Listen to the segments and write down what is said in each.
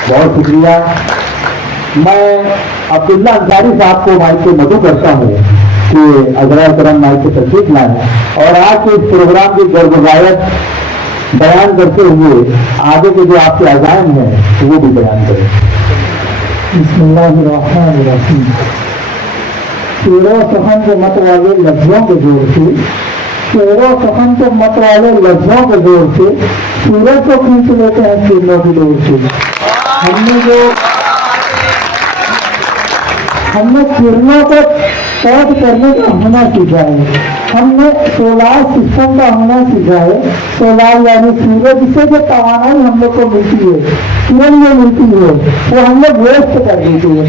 बहुत शुक्रिया। मैं अब्दुल्ला अंसारी साहब को माइक पे मदू करता हूँ कि अगला करम माइक पे तशरीफ लाए और आज के इस प्रोग्राम की गर्वगायक बयान करते हुए आगे के जो आपके अज़ाइम हैं वो भी बयान करें। बिस्मिल्लाहिर्रहमानिर्रहीम। शेरो सफन के मत वाले लफ्जों के जोर से, शेरो सफन के मत वाले लफ्जों के जोर से सूरज को खींच लेते हैं किरणों की डोर से। हमने किरणों को कैद करने का होना सीखा है। हमने सोलार सिस्टम का होना सीखा है। सोलार यानी सूरज से जो तवानाई हम लोग को मिलती है, किरण जो मिलती है, वो हम लोग वेस्ट कर देते हैं।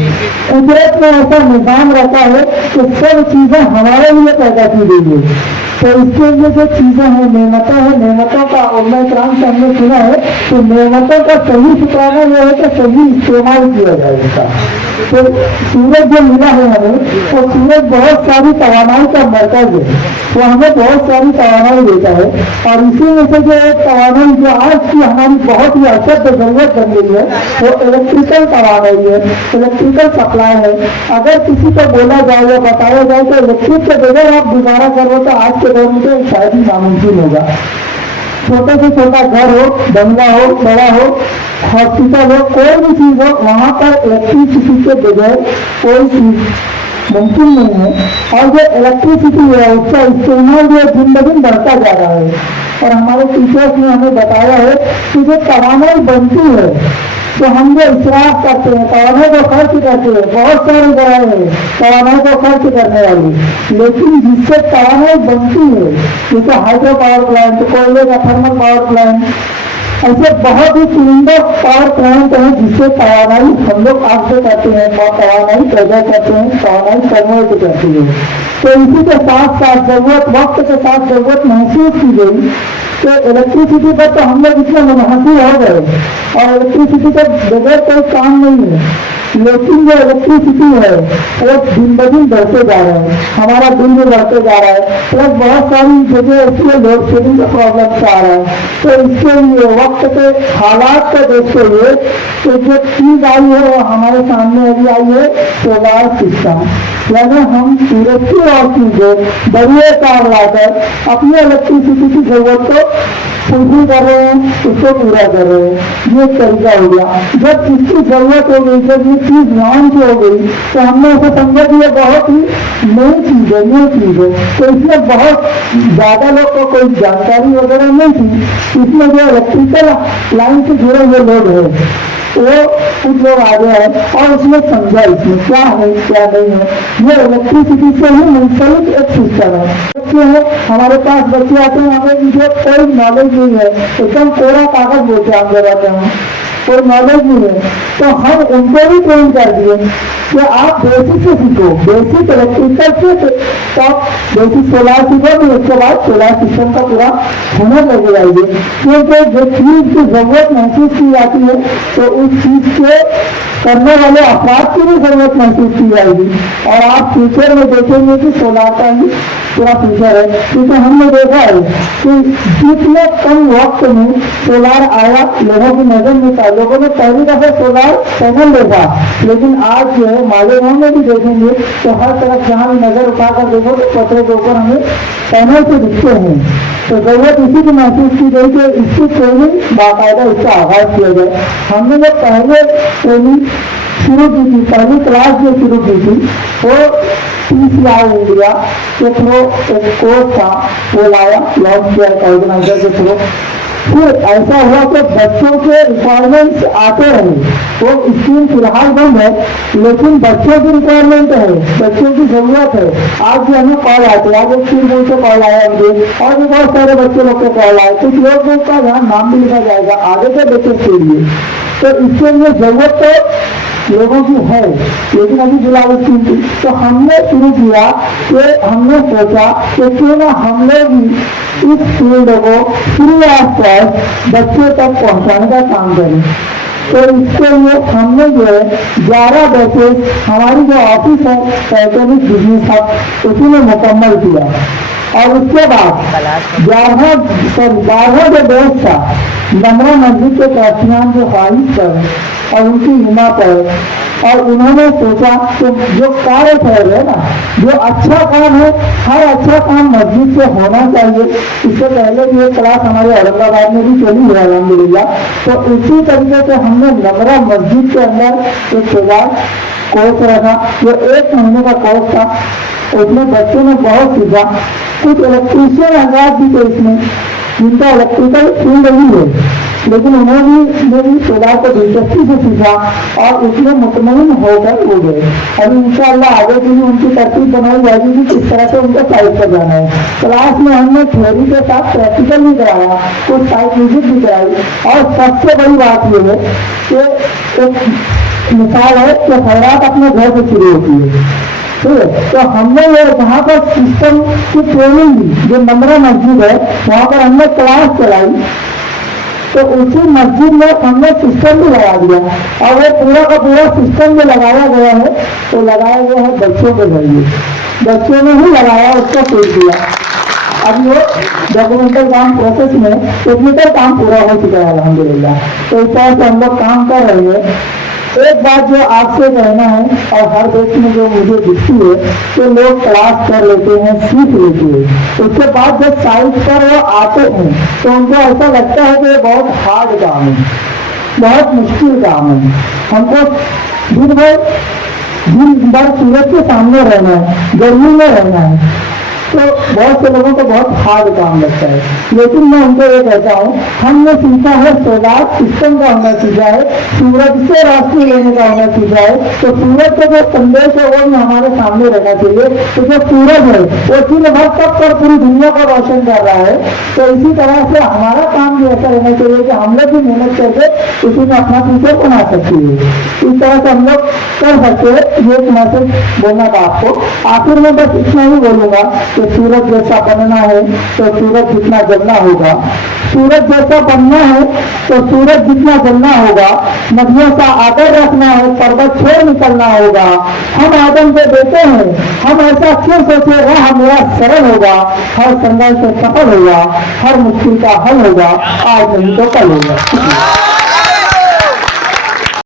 कुदरत में ऐसा निजाम रहता है कि सब चीजें हमारे लिए पैदा की गई है। तो इसके लिए जो चीजें हैं, नेमतें हैं, नेमतों का उम्र इकराम से हमने सुना है कि नेमतों का सही शुक्राना यह है कि सही इस्तेमाल किया जाए इसका। तो सूरज जो मिला है हमें, तो सूरज बहुत सारी तवानाई का मरकज है, वो हमें बहुत सारी तवानाई देता है। और इसी में से जो एक तवानाई जो आज की हमारी बहुत ही अशद जरूरत बन गई है वो इलेक्ट्रिकल तवानाई है, इलेक्ट्रिकल सप्लाई है। अगर किसी को बोला जाए या बताया जाए तो इलेक्ट्रिक के बगैर आप गुजारा करो तो आज के दौर में तो शायद ही नामुमकिन होगा। छोटे से छोटा घर हो, बंगला हो, बड़ा हो, हॉस्पिटल हो, कोई भी चीज हो, वहां पर इलेक्ट्रिसिटी के बगैर कोई चीज मुमकिन नहीं है। और जो इलेक्ट्रिसिटी है उसका इस्तेमाल जो दिन ब दिन बढ़ता जा रहा है। और हमारे टीचर्स ने हमें बताया है कि जो तवानाई बनती है, तो हम जो इसराफ करते हैं, तवानाई को खर्च करते हैं, बहुत सारी जगह है तवानाई को खर्च करने वाली, लेकिन जिससे तवानाई बनती है, जैसे हाइड्रो पावर प्लांट, कोयले का थर्मल पावर प्लांट, ऐसे बहुत ही सिलेंडर पावर प्लांट है जिससे तवानाई हम लोग आग से करते हैं, तवानाई पैदा करते हैं, तवानाई कन्वर्ट करते हैं। तो इसी के साथ साथ जरूरत, वक्त के साथ जरूरत महसूस की गई कि इलेक्ट्रिसिटी पर तो हम लोग इतने मुनहसिर हो गए और इलेक्ट्रिसिटी के बगैर कोई काम नहीं है। लेकिन जो इलेक्ट्रिसिटी है वो दिन ब दिन बढ़ते जा रहा है, हमारा बिल भी बढ़ते जा रहा है, प्लस बहुत सारी जगह इसलिए लोड शेडिंग का प्रॉब्लम आ रहा है। तो इसके लिए वक्त के हालात को देखते हुए तो जो चीज आई है वो हमारे सामने अभी आई है सोलार सिस्टम, यानी हम सूरज की रोशनी को बड़े तार लाकर अपनी इलेक्ट्रिसिटी की जरूरत को पूरी कर रहे हैं, उसको पूरा कर रहे हैं। ये तरीका हो गया। जब इसकी जरूरत हो गई, जब ये चीज नॉन की हो गई, तो हमने ऐसा समझा कि ये बहुत ही नई चीज है, नई चीज है। तो इसमें बहुत ज्यादा लोग को कोई जानकारी वगैरह नहीं थी। इसमें जो इलेक्ट्रिकल लाइन से जुड़े हुए लोग हैं वो कुछ लोग आ गए हैं और उसने समझा इसमें क्या है क्या नहीं है। ये इलेक्ट्रिसिटी से ही मुंसलिक एक सिस्टम है। बच्चे हैं, हमारे पास बच्चे आते हैं, हमें जो कोई नॉलेज नहीं है, एकदम कोरा कागज बोलते हैं, हम लगाते हैं, कोई नॉलेज नहीं है, तो हम उनको भी ट्रेन कर दिए कि आप बेसिक से सीखो, बेसिक इलेक्ट्रिकल से तब बेसिक सोलार सीखोगे, उसके बाद सोलार सिस्टम का पूरा हुनर लगे जाएगी। क्योंकि जो चीज की जरूरत महसूस की जाती है तो उस चीज के करने वाले अफराद की भी जरूरत महसूस की जाएगी। और आप फ्यूचर में देखेंगे कि सोलार का ही पूरा फ्यूचर है। क्योंकि हमने देखा है कि जितने कम वक्त में सोलार आया, लोगों की नजर में था, लोगों ने पहली दफा सोलार पैनल देखा, लेकिन आज जो है मालेगांव में भी देखेंगे तो हर तरफ जहाँ भी नजर उठाकर देखो तो पत्थरों के ऊपर हमें पैनल से दिखते हैं। तो जरूरत इसी की महसूस की गई कि इसकी ट्रेनिंग बाकायदा इसका आगाज किया जाए। हमने जो पहले ट्रेनिंग शुरू की थी, पहली क्लास जो शुरू की थी, वो PCI इंडिया के थ्रू एक कोर्स था, वो लाया, लॉन्च किया ऑर्गेनाइजर के थ्रू। फिर ऐसा हुआ कि बच्चों के रिक्वायरमेंट्स आते रहे। वो स्कीम फिलहाल बंद है, लेकिन बच्चों की रिक्वायरमेंट है, बच्चों की जरूरत है। आज भी हमें कॉल आते हैं, आज एक स्कूल से कॉल आया मुझे, और भी बहुत सारे बच्चे लोग के कॉल आए। कुछ लोगों का यहाँ नाम भी लिखा जाएगा आगे के बच्चों के लिए। तो इसके लिए जरूरत तो लोगों की है, लेकिन अभी जुलाई स्कीम थी, तो हमने शुरू किया कि हमने सोचा कि क्यों ना हम लोग इस फील्ड को फ्री ऑफ कॉस्ट बच्चों तक पहुंचाने का काम करें। तो इसके लिए हमने जो है 11 बैचेस हमारी जो ऑफिस है पैटर्निक बिजनेस हब उसी में मुकम्मल किया। और उसके बाद 12वां जो बैच था, 15 मस्जिद के काशियान जो ख्वाहिश पर और उनकी हिम्मत है, और उन्होंने सोचा कि जो कार्य कर रहे हैं ना, जो अच्छा काम है, हर अच्छा काम मस्जिद से होना चाहिए। इससे पहले भी एक क्लास हमारे औरंगाबाद में भी चली है अल्हम्दुलिल्लाह। तो इसी तरीके से हमने नमरा मस्जिद के अंदर एक फिलहाल कोर्स रखा, जो 1 महीने का कोर्स था। उसमें बच्चों ने बहुत सीखा। कुछ इलेक्ट्रीशियन हजरात भी थे इसमें, जिनका इलेक्ट्रिकल फील्ड नहीं है, लेकिन उन्होंने भी सोलार को दिलचस्पी से सीखा और उसमें मुतमईन होकर हो गए। अभी इंशाअल्लाह आगे भी उनकी तरतीब बनाई जाएगी कि किस तरह से उनको साइट पर जाना है। क्लास में हमने थ्योरी के साथ प्रैक्टिकल भी कराया, कुछ साइट विजिट भी कराई, और सबसे बड़ी बात यह है कि एक मिसाल है कि खैरात अपने घर से शुरू होती है, ठीक है। तो हमने ये वहाँ पर सिस्टम की ट्रेनिंग दी, जो नमरा मस्जिद है वहाँ पर हमने क्लास चलाई। तो उसी मस्जिद में हमने सिस्टम भी लगा दिया, और वो पूरा का पूरा सिस्टम जो लगाया गया है, तो लगाया गया है बच्चों के जरिए। बच्चों ने ही लगाया, उसको पेश दिया। अब ये डॉक्यूमेंटल काम प्रोसेस में टेक्निकल काम पूरा हो चुका है अल्हम्दुलिल्लाह। तो इस तरह से हम लोग काम कर रहे हैं। एक बात जो आपसे कहना है, और हर व्यक्ति में जो मुझे दिखती है कि लोग क्लास कर लेते हैं, सीख लेते हैं, उसके बाद जब साइट पर वो आते हैं तो उनको ऐसा लगता है कि ये बहुत हार्ड काम है, बहुत मुश्किल काम है। हमको दिन भर सूरज के सामने रहना है, गर्मी में रहना है, तो बहुत से लोगों को बहुत हार्ड काम लगता है। लेकिन मैं उनको ये कहता हूँ, हमने सीखा है सोलार सिस्टम का होना सीखा है, सूरज से रोशनी लेने का होना सीखा है। तो सूरज का जो संदेश है वो भी हमारे सामने रहना चाहिए। तो जो सूरज है वो दिन भर तक पर पूरी दुनिया को रोशन कर रहा है। तो इसी तरह से हमारा काम भी ऐसा रहना चाहिए कि हम लोग भी मेहनत करके उसी में अपना फ्यूचर बना सकते हैं। इस तरह से हम लोग कर सकते हैं। ये एक मैसेज बोलना था आपको। आखिर में बस इतना ही बोलूंगा कि सूरज जैसा बनना है तो सूरज जितना जलना होगा, सूरज जैसा बनना है तो सूरज जितना जलना होगा, नदियों का आदर रखना है, पर्वत छोड़ निकलना होगा। हम आदम को देते हैं, हम ऐसा क्यों सोचे, राह मेरा सरल होगा, हर संघर्ष से सफल होगा, हर मुश्किल का हल होगा, आज नहीं तो कल होगा।